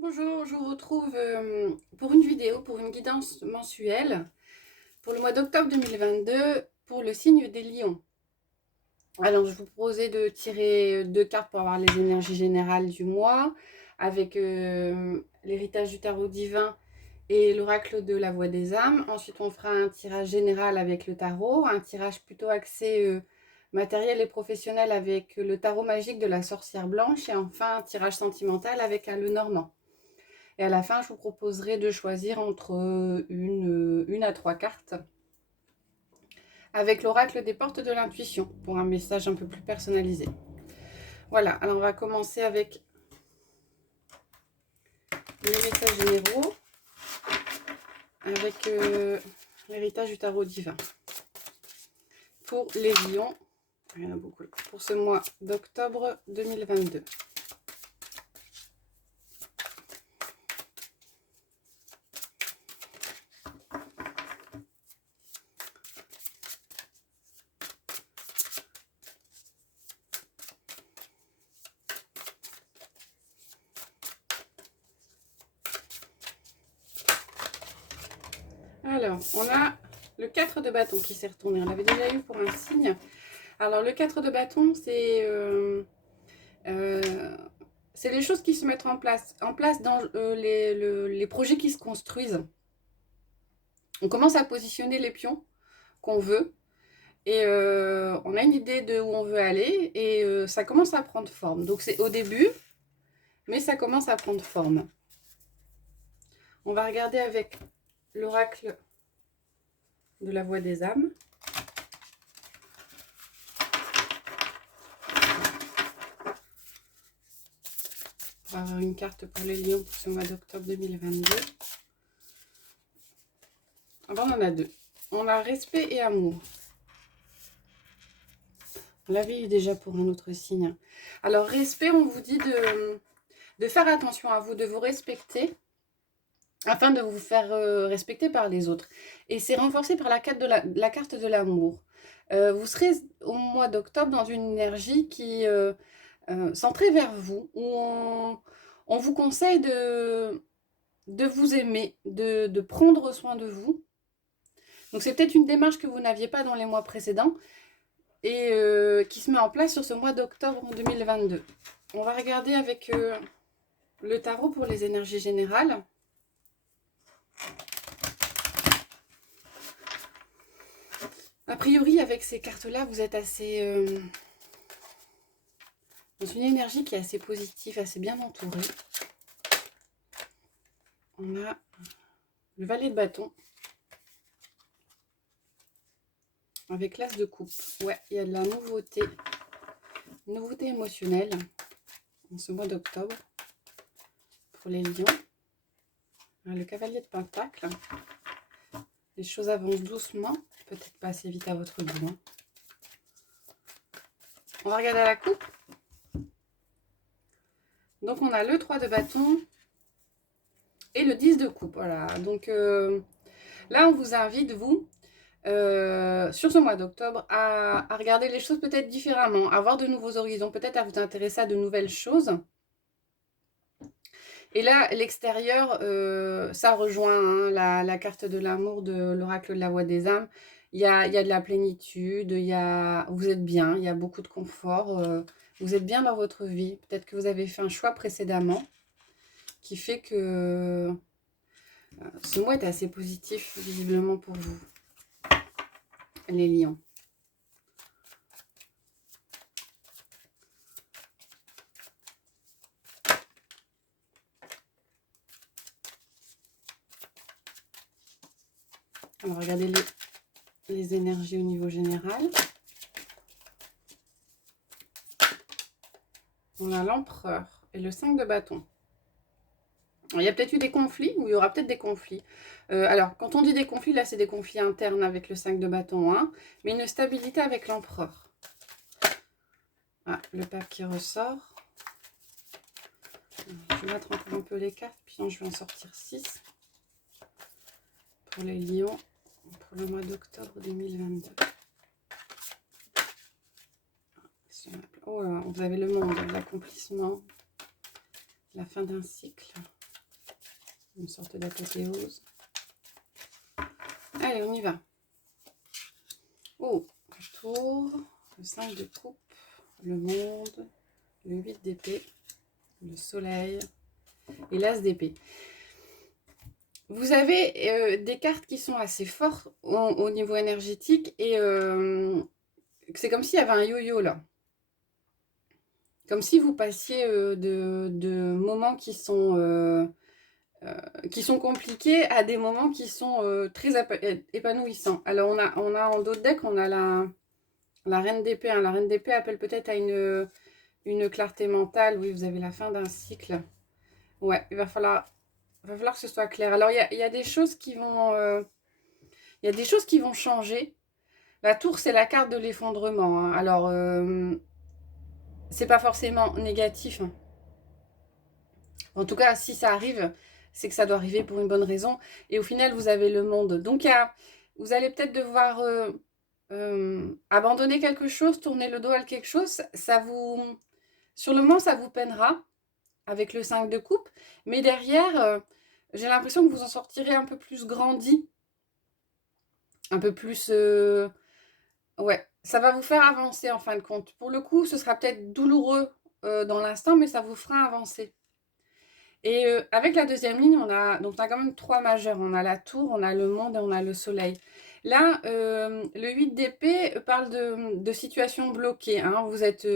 Bonjour, je vous retrouve pour une vidéo, pour une guidance mensuelle pour le mois d'octobre 2022 pour le signe des lions. Alors, je vous proposais de tirer deux cartes pour avoir les énergies générales du mois avec l'héritage du tarot divin et l'oracle de la voix des âmes. Ensuite, on fera un tirage général avec le tarot, un tirage plutôt axé matériel et professionnel avec le tarot magique de la sorcière blanche et enfin un tirage sentimental avec un Lenormand. Et à la fin, je vous proposerai de choisir entre une à trois cartes avec l'oracle des portes de l'intuition pour un message un peu plus personnalisé. Voilà, alors on va commencer avec les messages généraux avec l'héritage du tarot divin. Pour les lions, il y en a beaucoup, pour ce mois d'octobre 2022. Alors, on a le 4 de bâton qui s'est retourné. On l'avait déjà eu pour un signe. Alors, le 4 de bâton, c'est les choses qui se mettent en place dans les projets qui se construisent. On commence à positionner les pions qu'on veut et on a une idée de où on veut aller et ça commence à prendre forme. Donc, c'est au début, mais ça commence à prendre forme. On va regarder avec l'oracle de la voix des âmes. On va avoir une carte pour les lions pour ce mois d'octobre 2022. Alors, on en a deux. On a respect et amour. On l'avait eu déjà pour un autre signe. Alors, respect, on vous dit de faire attention à vous, de vous respecter afin de vous faire respecter par les autres. Et c'est renforcé par la carte de l'amour. Vous serez au mois d'octobre dans une énergie qui centrée vers vous, où on vous conseille de vous aimer, de prendre soin de vous. Donc c'est peut-être une démarche que vous n'aviez pas dans les mois précédents et qui se met en place sur ce mois d'octobre 2022. On va regarder avec le tarot pour les énergies générales. A priori, avec ces cartes-là, vous êtes assez dans une énergie qui est assez positive, assez bien entourée. On a le valet de bâton avec l'as de coupe. Ouais, il y a de la nouveauté émotionnelle en ce mois d'octobre pour les lions. Le cavalier de pentacle. Les choses avancent doucement, peut-être pas assez vite à votre goût. Hein. On va regarder la coupe. Donc on a le 3 de bâton et le 10 de coupe. Voilà, donc là on vous invite, vous, sur ce mois d'octobre, à regarder les choses peut-être différemment, à voir de nouveaux horizons, peut-être à vous intéresser à de nouvelles choses. Et là, l'extérieur, ça rejoint hein, la carte de l'amour de l'oracle de la voix des âmes. Il y a de la plénitude, vous êtes bien, il y a beaucoup de confort, vous êtes bien dans votre vie. Peut-être que vous avez fait un choix précédemment qui fait que ce mois est assez positif, visiblement, pour vous, les lions. On va regarder les énergies au niveau général. On a l'empereur et le 5 de bâton. Il y a peut-être eu des conflits, ou il y aura peut-être des conflits. Alors, quand on dit des conflits, là, c'est des conflits internes avec le 5 de bâton, hein, mais une stabilité avec l'empereur. Ah, le pape qui ressort. Je vais mettre encore un peu les cartes, puis je vais en sortir 6 pour les lions pour le mois d'octobre 2022. Oh, vous avez le monde, l'accomplissement, la fin d'un cycle. une sorte d'apothéose. Allez, on y va. Oh, le tour, le 5 de coupe, le monde, le 8 d'épée, le soleil et l'as d'épée. Vous avez des cartes qui sont assez fortes au niveau énergétique et c'est comme s'il y avait un yo-yo là. Comme si vous passiez de moments qui sont compliqués à des moments qui sont très épanouissants. Alors on a en d'autres decks, on a la reine d'épée. Hein. La reine d'épée appelle peut-être à une clarté mentale. Oui, vous avez la fin d'un cycle. Ouais, il va falloir que ce soit clair. Alors il y a des choses qui vont... il y a des choses qui vont changer. La tour, c'est la carte de l'effondrement. Hein. Alors, c'est pas forcément négatif. Hein. En tout cas, si ça arrive, c'est que ça doit arriver pour une bonne raison. Et au final, vous avez le monde. Donc, vous allez peut-être devoir abandonner quelque chose, tourner le dos à quelque chose. Sur le moment, ça vous peinera avec le 5 de coupe. Mais derrière, j'ai l'impression que vous en sortirez un peu plus grandi. Un peu plus... ouais, ça va vous faire avancer en fin de compte. Pour le coup, ce sera peut-être douloureux dans l'instant, mais ça vous fera avancer. Et avec la deuxième ligne, on a quand même 3 majeurs. On a la tour, on a le monde et on a le soleil. Là, le 8 d'épée parle de situation bloquée. Hein. Vous êtes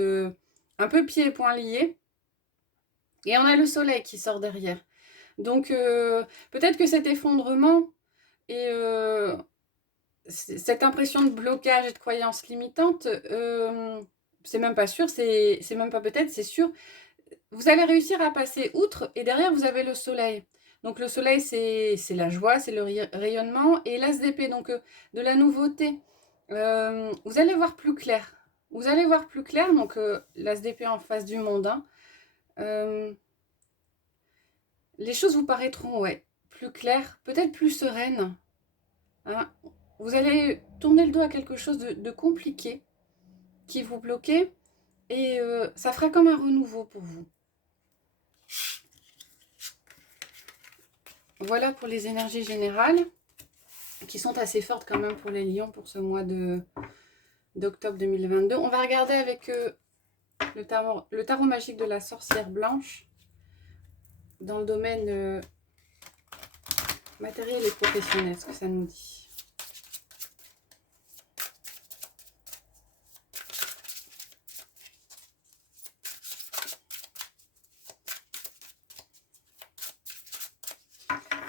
un peu pieds et poings liés. Et on a le soleil qui sort derrière. Donc, peut-être que cet effondrement et cette impression de blocage et de croyance limitante, c'est même pas sûr, c'est même pas peut-être, c'est sûr. Vous allez réussir à passer outre et derrière, vous avez le soleil. Donc le soleil, c'est la joie, c'est le rayonnement. Et l'as d'épée, donc de la nouveauté. Vous allez voir plus clair. Vous allez voir plus clair, donc l'as d'épée en face du monde. Hein. Les choses vous paraîtront, ouais, plus claires, peut-être plus sereines. Hein. Vous allez tourner le dos à quelque chose de compliqué qui vous bloquait et ça fera comme un renouveau pour vous. Voilà pour les énergies générales qui sont assez fortes quand même pour les lions pour ce mois d'octobre 2022. On va regarder avec le tarot magique de la sorcière blanche dans le domaine matériel et professionnel, ce que ça nous dit.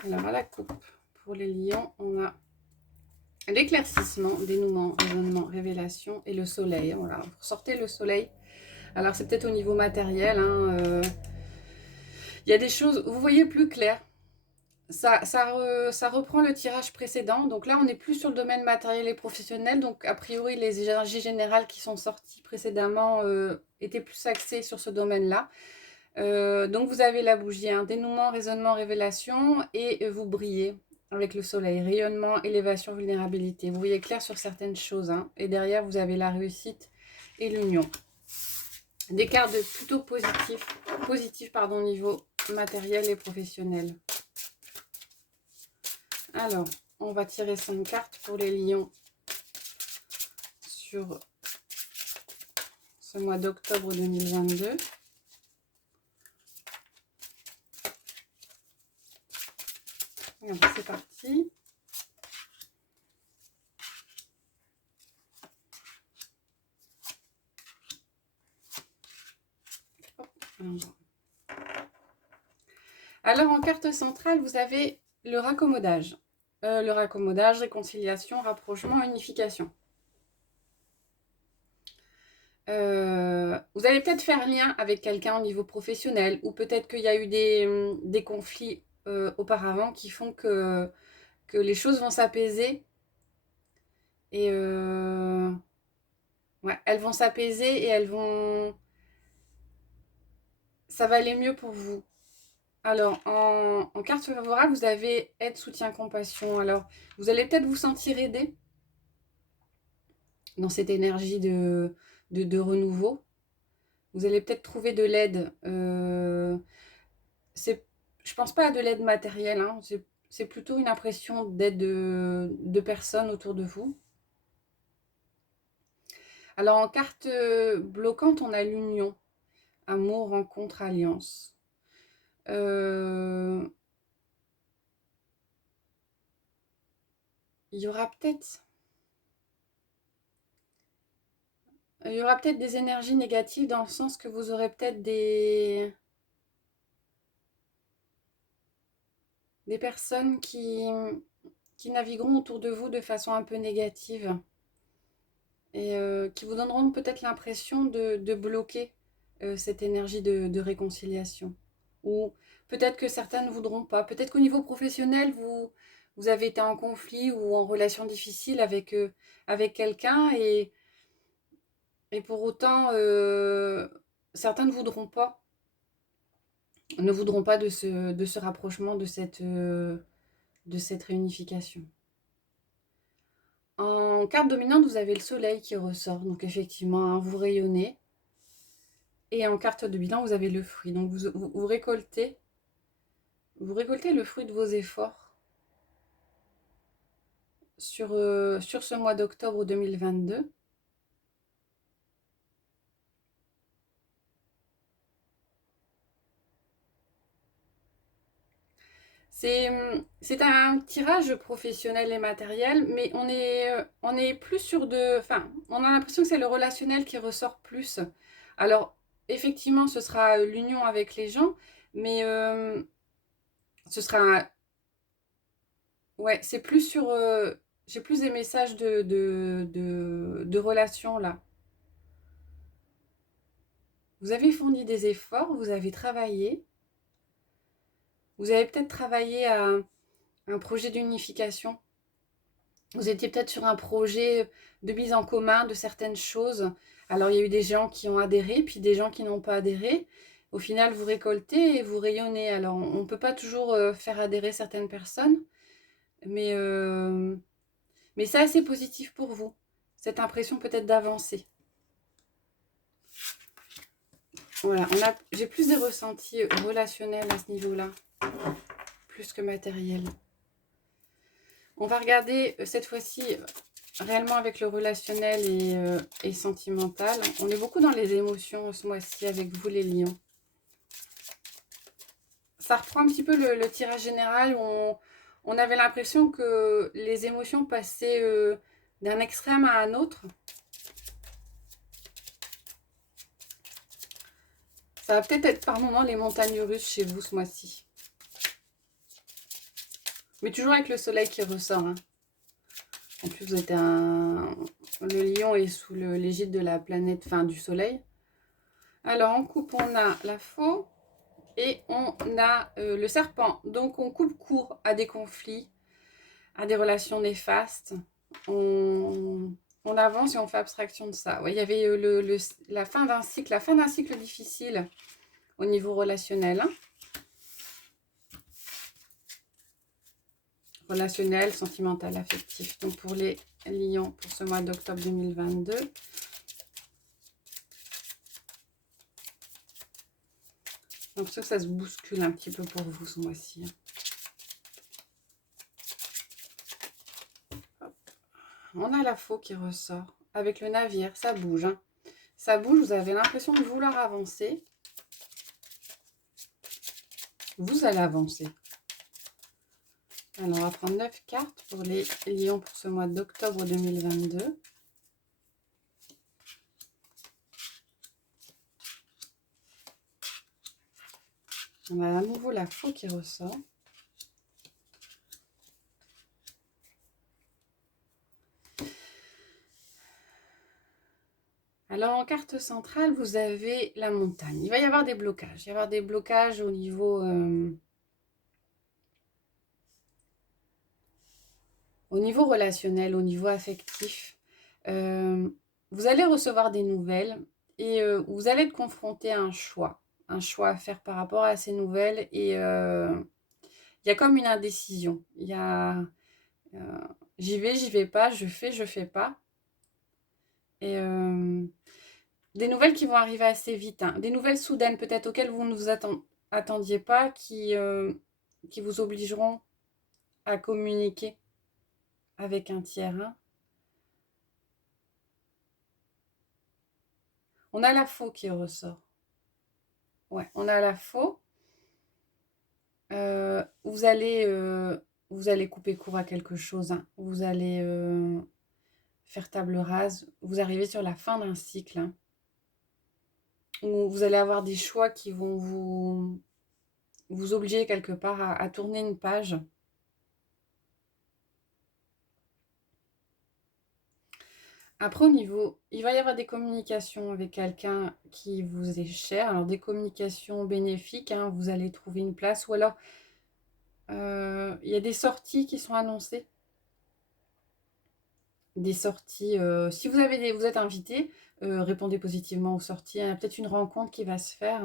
Alors à la coupe, pour les lions, on a l'éclaircissement, dénouement, raisonnement, révélation et le soleil. Voilà, vous ressortez le soleil. Alors c'est peut-être au niveau matériel. Hein, y a des choses, vous voyez plus clair. Ça reprend le tirage précédent. Donc là, on n'est plus sur le domaine matériel et professionnel. Donc a priori, les énergies générales qui sont sorties précédemment étaient plus axées sur ce domaine-là. Donc vous avez la bougie, hein, dénouement, raisonnement, révélation, et vous brillez avec le soleil, rayonnement, élévation, vulnérabilité. Vous voyez clair sur certaines choses, hein, et derrière vous avez la réussite et l'union. Des cartes plutôt positives au niveau matériel et professionnel. Alors, on va tirer 5 cartes pour les lions sur ce mois d'octobre 2022. C'est parti. Alors, en carte centrale, vous avez le raccommodage. Le raccommodage, réconciliation, rapprochement, unification. Vous allez peut-être faire lien avec quelqu'un au niveau professionnel, ou peut-être qu'il y a eu des conflits auparavant qui font que les choses vont s'apaiser. Et ouais, elles vont s'apaiser et ça va aller mieux pour vous. Alors, en carte favorable, vous avez aide, soutien, compassion. Alors, vous allez peut-être vous sentir aidé dans cette énergie de renouveau. Vous allez peut-être trouver de l'aide. je pense pas à de l'aide matérielle, hein. C'est plutôt une impression d'aide de personnes autour de vous. Alors en carte bloquante, on a l'union, amour, rencontre, alliance. Il y aura peut-être des énergies négatives dans le sens que vous aurez peut-être des personnes qui navigueront autour de vous de façon un peu négative et qui vous donneront peut-être l'impression de bloquer cette énergie de réconciliation. Ou peut-être que certains ne voudront pas. Peut-être qu'au niveau professionnel, vous avez été en conflit ou en relation difficile avec quelqu'un et pour autant, certains ne voudront pas de ce rapprochement, de cette réunification. En carte dominante, vous avez le soleil qui ressort. Donc effectivement, hein, vous rayonnez. Et en carte de bilan, vous avez le fruit. Donc vous récoltez le fruit de vos efforts sur ce mois d'octobre 2022. C'est un tirage professionnel et matériel, mais on est plus sur enfin, on a l'impression que c'est le relationnel qui ressort plus. Alors, effectivement, ce sera l'union avec les gens, mais ce sera, ouais, c'est plus sur, j'ai plus des messages de relations là. Vous avez fourni des efforts, vous avez travaillé, vous avez peut-être travaillé à un projet d'unification. Vous étiez peut-être sur un projet de mise en commun de certaines choses. Alors, il y a eu des gens qui ont adhéré, puis des gens qui n'ont pas adhéré. Au final, vous récoltez et vous rayonnez. Alors, on ne peut pas toujours faire adhérer certaines personnes, mais, euh, mais c'est assez positif pour vous. Cette impression peut-être d'avancer. Voilà, j'ai plus des ressentis relationnels à ce niveau-là, plus que matériels. On va regarder cette fois-ci réellement avec le relationnel et sentimental. On est beaucoup dans les émotions ce mois-ci avec vous les lions. Ça reprend un petit peu le tirage général où on avait l'impression que les émotions passaient d'un extrême à un autre. Ça va peut-être être par moments les montagnes russes chez vous ce mois-ci. Mais toujours avec le soleil qui ressort. Hein. En plus, vous êtes le lion est sous l'égide de la planète, enfin du soleil. Alors, en coupe, on a la faux et on a le serpent. Donc, on coupe court à des conflits, à des relations néfastes. On avance et on fait abstraction de ça. Ouais, il y avait la fin d'un cycle difficile au niveau relationnel. Hein. Relationnel, sentimental, affectif. Donc, pour les lions, pour ce mois d'octobre 2022. J'ai l'impression que ça se bouscule un petit peu pour vous ce mois-ci. On a la faux qui ressort. Avec le navire, ça bouge. Hein. Ça bouge, vous avez l'impression de vouloir avancer. Vous allez avancer. Alors, on va prendre 9 cartes pour les lions pour ce mois d'octobre 2022. On a à nouveau la faux qui ressort. Alors, en carte centrale, vous avez la montagne. Il va y avoir des blocages. Il va y avoir des blocages au niveau relationnel, au niveau affectif. Vous allez recevoir des nouvelles et vous allez être confronté à un choix à faire par rapport à ces nouvelles et il y a comme une indécision. Il y a j'y vais pas, je fais pas. Et des nouvelles qui vont arriver assez vite, hein. Des nouvelles soudaines peut-être auxquelles vous ne vous attendiez pas qui vous obligeront à communiquer avec un tiers. Hein. On a la faux qui ressort. Ouais, on a la faux. Vous allez couper court à quelque chose. Hein. Vous allez faire table rase. Vous arrivez sur la fin d'un cycle. Hein, où vous allez avoir des choix qui vont vous obliger quelque part à tourner une page. Après, au niveau, il va y avoir des communications avec quelqu'un qui vous est cher. Alors, des communications bénéfiques, hein, vous allez trouver une place. Ou alors, il y a des sorties qui sont annoncées. Des sorties, si vous êtes invité, répondez positivement aux sorties. Il y a peut-être une rencontre qui va se faire.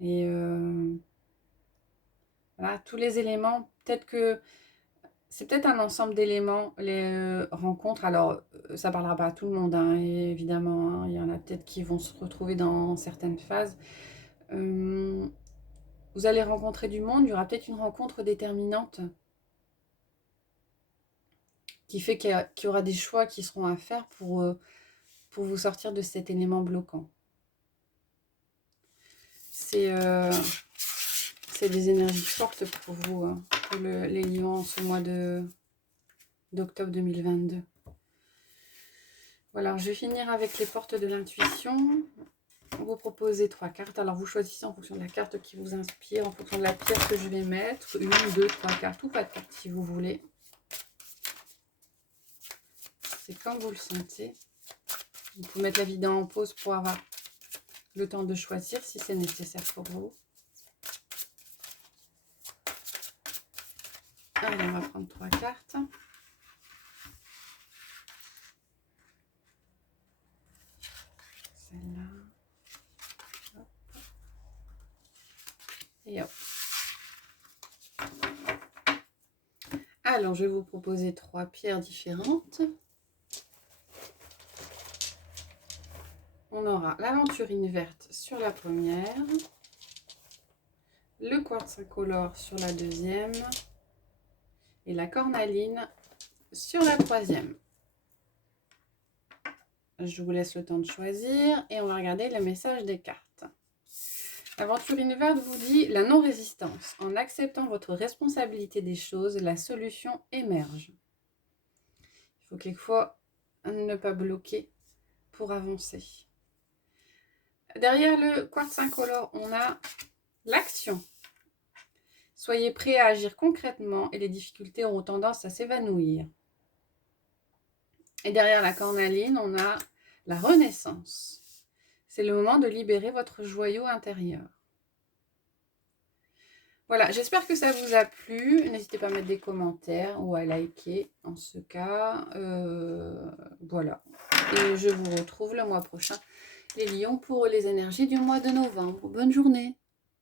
Et voilà, tous les éléments. Peut-être que c'est peut-être un ensemble d'éléments, les rencontres. Alors, ça ne parlera pas à tout le monde, hein, évidemment. Hein. Il y en a peut-être qui vont se retrouver dans certaines phases. Vous allez rencontrer du monde. Il y aura peut-être une rencontre déterminante qui fait qu'il y aura des choix qui seront à faire pour vous sortir de cet élément bloquant. C'est des énergies fortes pour vous, hein, pour les lions en ce mois d'octobre 2022. Voilà, je vais finir avec les portes de l'intuition. Vous proposez 3 cartes. Alors, vous choisissez en fonction de la carte qui vous inspire, en fonction de la pièce que je vais mettre. 1, 2, 3 cartes ou pas de cartes si vous voulez. C'est comme vous le sentez. Vous pouvez mettre la vidéo en pause pour avoir le temps de choisir si c'est nécessaire pour vous. Allez, on va prendre 3 cartes. Celle-là. Hop. Et hop. Alors, je vais vous proposer 3 pierres différentes. On aura l'aventurine verte sur la première, le quartz incolore sur la deuxième et la cornaline sur la troisième. Je vous laisse le temps de choisir et on va regarder le message des cartes. L'aventurine verte vous dit la non-résistance. En acceptant votre responsabilité des choses, la solution émerge. Il faut quelquefois ne pas bloquer pour avancer. Derrière le quartz incolore, on a l'action. Soyez prêts à agir concrètement et les difficultés auront tendance à s'évanouir. Et derrière la cornaline, on a la renaissance. C'est le moment de libérer votre joyau intérieur. Voilà, j'espère que ça vous a plu. N'hésitez pas à mettre des commentaires ou à liker en ce cas. Voilà. Et je vous retrouve le mois prochain, les lions, pour les énergies du mois de novembre. Bonne journée.